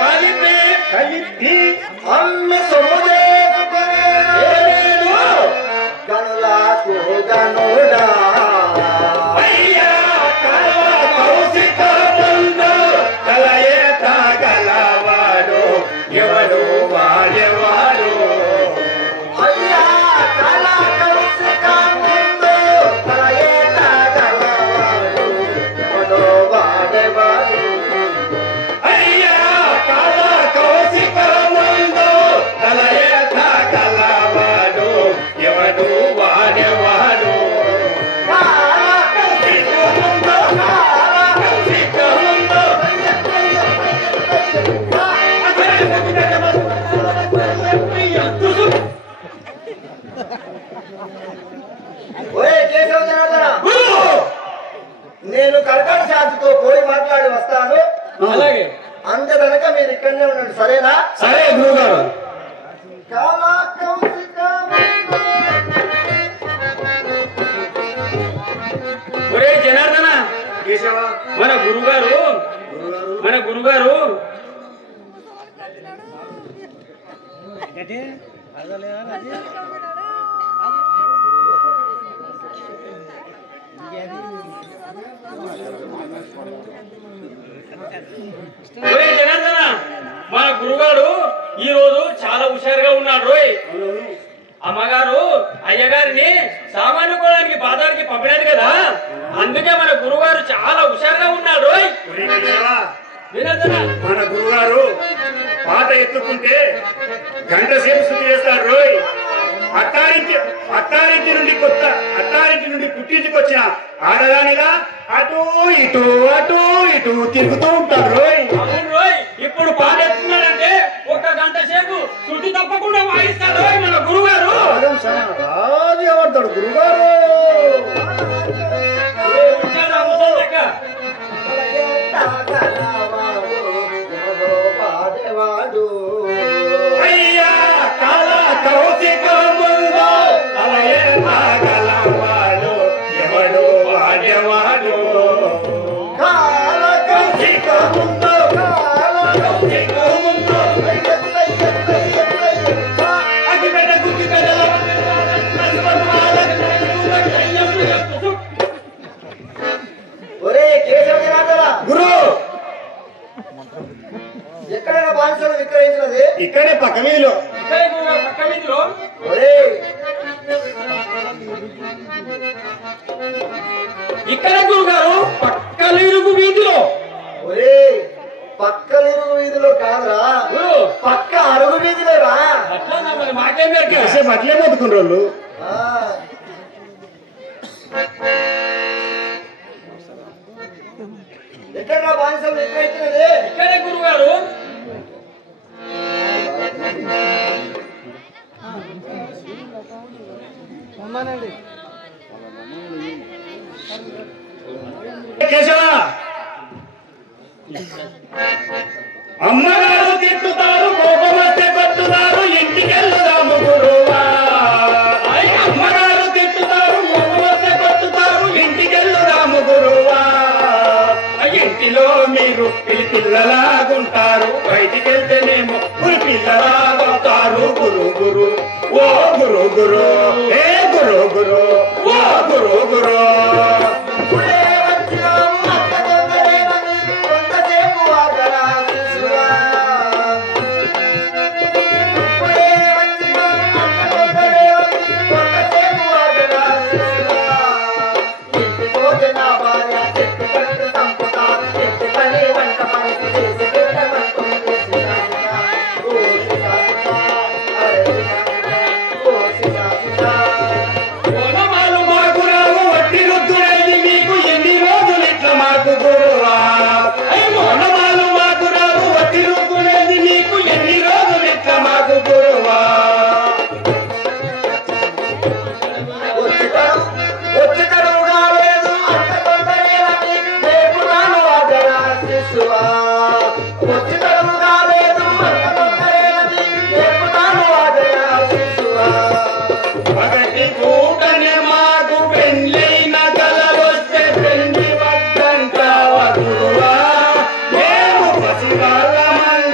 కలిపి అమ్మి సొమ్ముదేను గనులకు గనుడా అయ్యా కౌశిక ముందు కలయే తాగలవాడు ఎవడు వాడేవాడు అయ్యా కల కౌశిక ముందు కలయే తాగలవాడు ఎవడు వాడేవాడు అయ్యా కల కౌశిక ముందు కలయే తాగలవాడు ఎవడు వాడేవాడు నేను కలకడ శాంతితో పోయి మాట్లాడి వస్తాను. అలాగే అంతదనక మీరు ఇక్కడనే ఉండండి, సరేనా? సరే గురుగారు. ఒరే జనార్దన, మన గురుగారు మన గురుగారు ఈ రోజు చాలా హుషారుగా ఉన్నాడు రోయ్. అమ్మగారు అయ్యగారిని సామానుకోవడానికి బాదానికి పంపినది కదా, అందుకే మన గురుగారు చాలా హుషారుగా ఉన్నాడు రోయ్. మన గురుగారు పాత ఎత్తుకుంటే గంట సేపు శుద్ధి చేస్తారు రోయ్. అత్తారింటి నుండి పుట్టించుకొచ్చిన ఆడదానిగా అటు ఇటు తిరుగుతూ ఉంటారు రోయ్. అవును రోయ్, ఇప్పుడు పాట ఎత్తున్నాడంటే ఒక గంట సేపు శుద్ధి తప్పకుండా వాయిస్తారు రోయ్ మన గురుగారు. రాజు ఎవడతాడు గురుగారు. అయ్యా కాల కౌశిక ముందు అలయే తాగలవాడు ఎవడు వాడేవాడు కాల కౌశిక ముందు గురు ఎక్కడైనా బానిసలు విక్రయించినది ఇక్కడే పక్క వీధిలో. ఇక్కడ గురుగారు పక్కలిరుగు వీధిలో. ఒరే పక్కలిరుగు వీధిలో కాదురా, పక్క అరుగు వీధిలో రా. అట్లే బతుకున్న వాళ్ళు ఎక్కడ బానిసలు విక్రయించినది ఇక్కడే గురుగారు. అమ్మగారు తిట్టుతారు, కోపమస్తే కొట్టుతారు, ఇంటికెళ్ళుదాము గురువా. అమ్మగారు తిట్టుతారు, కోపమస్తే కొట్టుతారు, ఇంటికెళ్ళుదాము గురువా. ఇంటిలో మీరు పిల్లలాగుంటారు, బయటికెళ్తేనేమో పిల్లలాగుతారు. గురు గురు ఓ గురు గురు ఏ గురు గురు ఓ గురు గురు.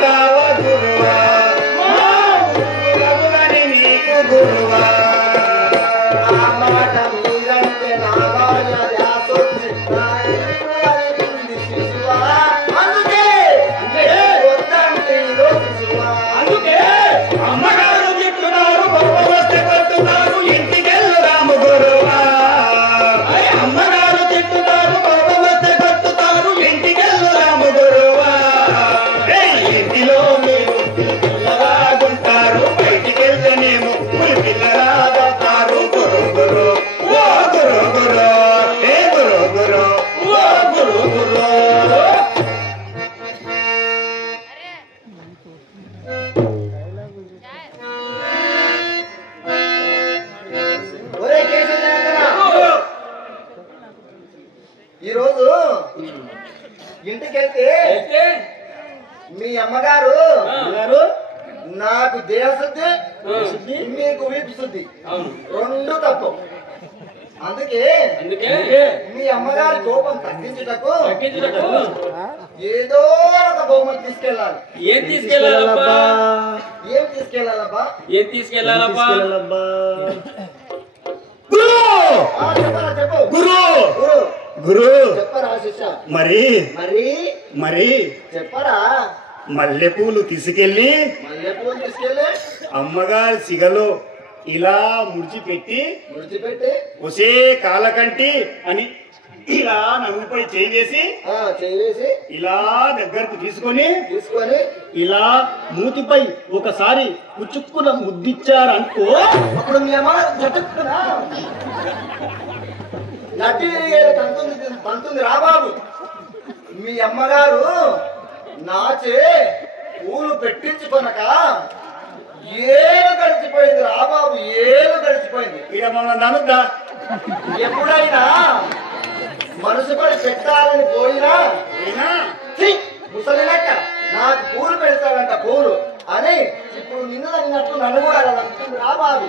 Bye. మీ అమ్మగారు నాకు దేహశుద్ధి మీకు వీపు శుద్ధి రెండు తప్పు. అందుకే మీ అమ్మగారి కోపం తగ్గించుటకు ఏదో ఒక బహుమతి తీసుకెళ్ళాలి. ఏం తీసుకెళ్ళాలబ్బా? చెప్పరా శిష్య? మరి చెప్పరా? మల్లెపూలు తీసుకెళ్ళి అమ్మగారి సిగలో ఇలా ముడిచిపెట్టి ఒసే కాలకంటి అని ఇలా నవ్వుపై చేసి ఇలా దగ్గరకు తీసుకొని ఇలా మూతిపై ఒకసారి పుచ్చుక్కున ముద్దిచ్చారనుకో, అప్పుడు మీ అమ్మ నటి తంతుంది రాబాబు. మీ అమ్మగారు నాచే పూలు పెట్టించుకొనక ఏళ్ళు గడిచిపోయింది రాబాబు, ఏళ్ళు గడిచిపోయింది. ఇక మనం అనుద్దా ఎప్పుడైనా మనసు పడి పెట్టాలని పోయినా ముసలి లెక్క నాకు పూలు పెడతాడంట పూలు అని ఇప్పుడు నిన్ను అన్నట్టు నన్ను కూడా అనుకుంది రాబాబు.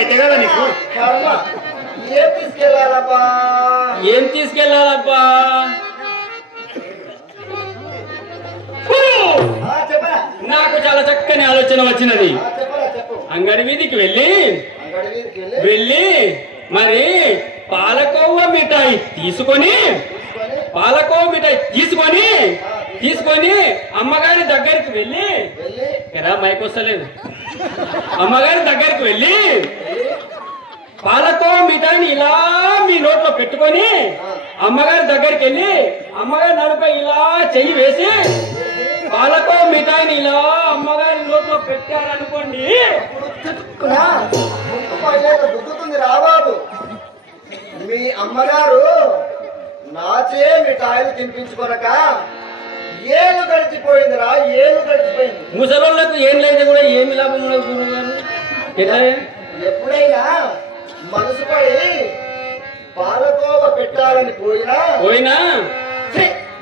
అయితే కదా నీకు కర్మ. ఏం తీసుకెళ్ళాలబ్బా? చెప్పరా? నాకు చాలా చక్కని ఆలోచన వచ్చినది. చెప్పు. అంగడి వీధికి వెళ్ళి మరి పాలకోవ మిఠాయి తీసుకొని అమ్మగారి దగ్గరికి వెళ్ళి మైక్ వస్తలేదు. అమ్మగారి దగ్గరికి వెళ్ళి పాలకోవ మిఠాయిని ఇలా మీ నోట్లో పెట్టుకొని అమ్మగారి దగ్గరికి వెళ్ళి అమ్మగారి నడుపై ఇలా చెయ్యి వేసి పాలకోవ మిఠాయిని ఇలా అమ్మగారి నోట్లో పెట్టారనుకోండి, గుర్తుంది రాబాబు. మీ అమ్మగారు నాచే మిఠాయిలు తినిపించుకోనక ఏళ్ళు గడిచిపోయిందిరా, ఏళ్ళు గడిచిపోయింది. ముసలోళ్ళకు ఏం లేదు కూడా ఏమి లాభం ఉండదు గురువుగారు. ఎప్పుడైనా మనసు పడి పాలకోవ పెట్టాలని పోయినా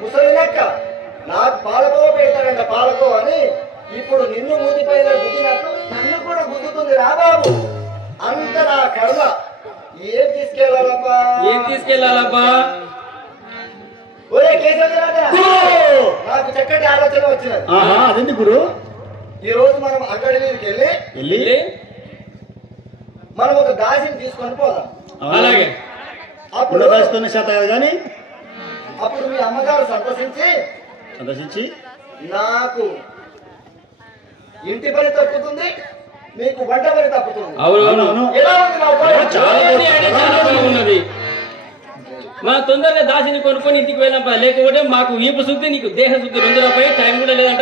ముసలి లెక్క నాకు పాలకోవ పెట్టాడంట పాలకోవ అని ఇప్పుడు నిన్ను మూతిపైన గుద్దినట్టు నన్ను కూడా గుద్దుతుంది రాబాబు. అంత నా కర్మ. ఏం తీసుకెళ్ళాలబ్బా? ఒరే కేశవరాజా, నాకు చక్కటి ఆలోచన వచ్చినది. అదేంటి గురు? ఈ రోజు మనం అంగడి మీదకి వెళ్ళి మనం ఒక దాసిని తీసుకొని పోదాం. అలాగే. అప్పుడు కానీ అప్పుడు మీ అమ్మగారు సంతోషించి నాకు ఇంటి పని తప్పుతుంది, మీకు వంట పని తప్పుతుంది. ఎలా ఉంది? మా తొందరగా దాసిని కొనుక్కొని ఇంటికి వెళ్ళాం. లేకపోతే మాకు వీపు శుద్ధి నీకు దేహ శుద్ధి 2 రూపాయలు టైం కూడా లేదంట.